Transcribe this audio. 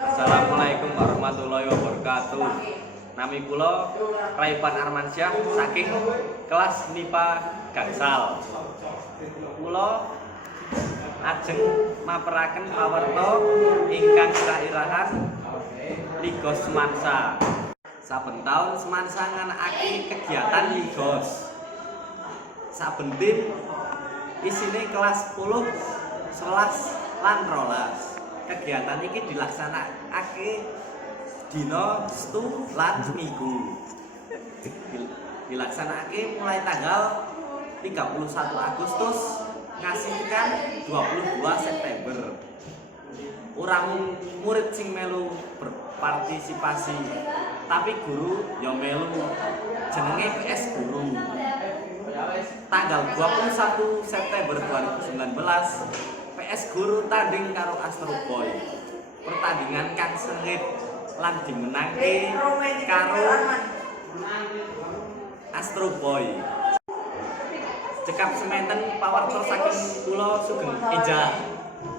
Assalamualaikum warahmatullahi wabarakatuh. Nami kula Raipan Armansyah saking kelas MIPA Gangsal. Kula ajeng maperaken pawarta ingkang kairahan Ligos Semansa. Saben taun Semansa nganakake kegiatan Ligos. Saben tim isine kelas 10, 11 lan 12. Kegiatan ini dilaksanakake dina Setu lan Minggu. Dilaksanakake mulai tanggal 31 Agustus ngasihkan 22 September. Ora mung murid sing melu berpartisipasi, tapi guru ya melu. Jenenge PS Guru. Tanggal 21 September 2019 PS Guru tanding karo Astro Boy. Pertandingan kang sengit lan dimenangke karo Astro Boy. Cekap sementen pawarta saking kula Sugeng Eja.